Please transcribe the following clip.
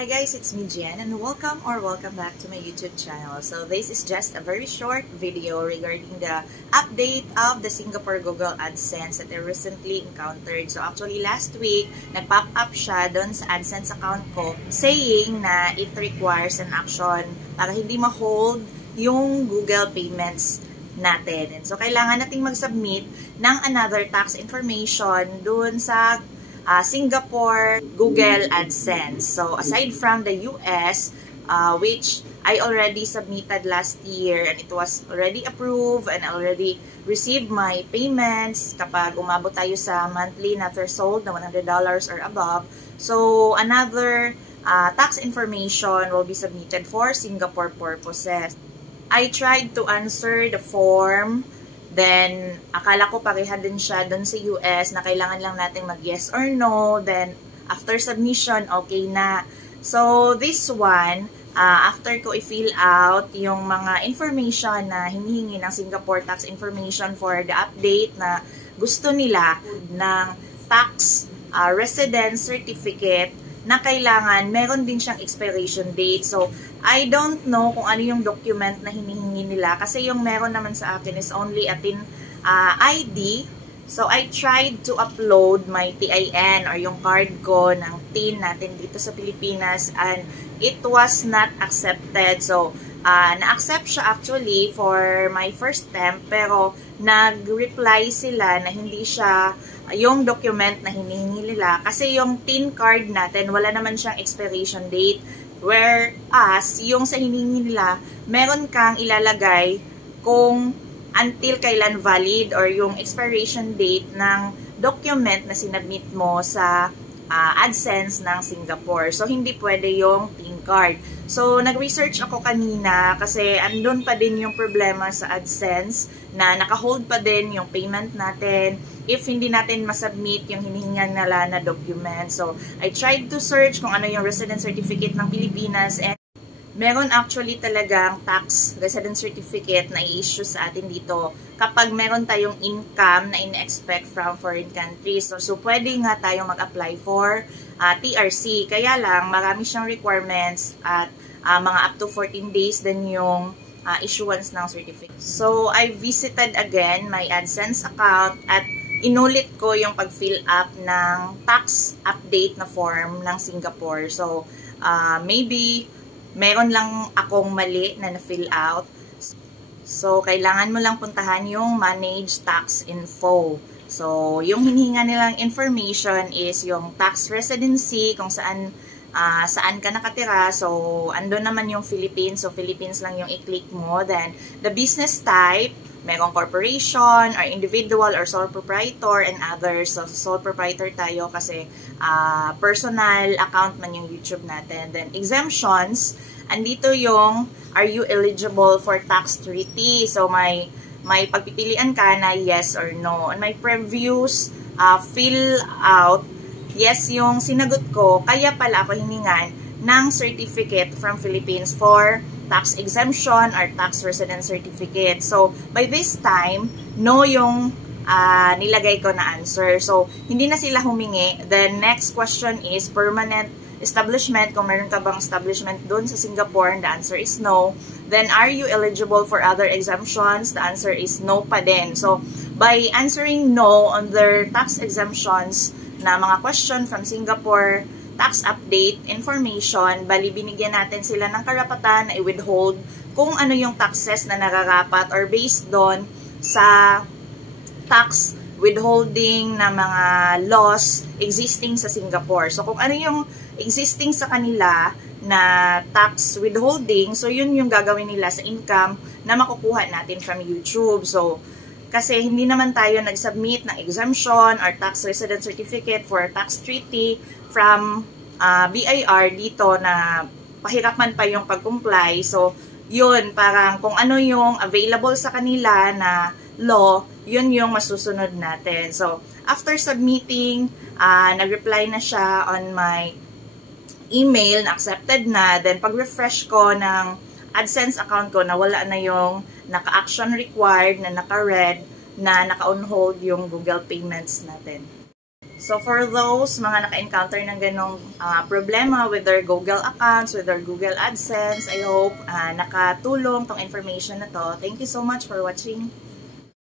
Hi guys, it's me Jen and welcome back to my YouTube channel. So this is just a very short video regarding the update of the Singapore Google AdSense that I recently encountered. So actually last week, nag-pop up siya doon sa AdSense account ko saying na it requires an action para hindi ma-hold yung Google payments natin. And so kailangan nating mag-submit ng another tax information doon sa Singapore Google AdSense. So aside from the US, which I already submitted last year and it was already approved and I already received my payments kapag umabot tayo sa monthly na threshold na $100 or above. So another tax information will be submitted for Singapore purposes. I tried to answer the form. Then, akala ko pareha din siya doon sa US na kailangan lang natin mag-yes or no. Then, after submission, okay na. So, this one, after ko i-fill out yung mga information na hinihingi ng Singapore tax information for the update na gusto nila ng tax residence certificate na kailangan, meron din siyang expiration date. So, I don't know kung ano yung document na hinihingi nila kasi yung meron naman sa akin is only a TIN ID. So, I tried to upload my TIN or yung card ko ng TIN natin dito sa Pilipinas and it was not accepted. So, na-accept siya actually for my first attempt pero nag-reply sila na hindi siya yung document na hinihingi nila kasi yung TIN card natin wala naman siyang expiration date, whereas yung sa hinihingi nila meron kang ilalagay kung until kailan valid or yung expiration date ng document na sinabmit mo sa AdSense ng Singapore. So, hindi pwede yung TIN card. So, nag-research ako kanina kasi andun pa din yung problema sa AdSense na naka-hold pa din yung payment natin if hindi natin masubmit yung hinihingan nila na document. So, I tried to search kung ano yung residence certificate ng Pilipinas and meron actually talagang tax residence certificate na i-issue sa atin dito kapag meron tayong income na in-expect from foreign countries. So pwede nga tayong mag-apply for TRC. Kaya lang, marami siyang requirements at mga up to 14 days din yung issuance ng certificate. So, I visited again my AdSense account at inulit ko yung pag-fill up ng tax update na form ng Singapore. So, maybe meron lang akong mali na na-fill out. So, kailangan mo lang puntahan yung Manage Tax Info. So, yung hinihinga nilang information is yung tax residency, kung saan ka nakatira. So, andun naman yung Philippines. So, Philippines lang yung i-click mo. Then, the business type, merong corporation, or individual, or sole proprietor, and others. So, sole proprietor tayo kasi personal account man yung YouTube natin. Then, exemptions, andito yung, are you eligible for tax treaty? So, may pagpipilian ka na yes or no. On my previous fill out, yes yung sinagot ko, kaya pala ako hiningan ng certificate from Philippines for tax exemption or tax residence certificate. So, by this time, no yung nilagay ko na answer. So, hindi na sila humingi. The next question is permanent establishment. Kung meron ka bang establishment doon sa Singapore, and the answer is no. Then, are you eligible for other exemptions? The answer is no pa din. So, by answering no on their tax exemptions na mga question from Singapore tax update information, bali binigyan natin sila ng karapatan na i-withhold kung ano yung taxes na nararapat or based doon sa tax withholding na mga laws existing sa Singapore. So, kung ano yung existing sa kanila na tax withholding, so yun yung gagawin nila sa income na makukuha natin from YouTube. So, kasi hindi naman tayo nag-submit ng exemption or tax residence certificate for tax treaty from BIR dito na pahirapan pa yung pag-comply. So, yun, parang kung ano yung available sa kanila na law, yun yung masusunod natin. So, after submitting, nag-reply na siya on my email na accepted na. Then, pag-refresh ko ng AdSense account ko, nawala na yung naka-action required, na naka-red, na naka-on hold yung Google Payments natin. So for those mga naka-encounter ng ganong problema with their Google accounts, with their Google AdSense, I hope nakatulong tong information na to. Thank you so much for watching.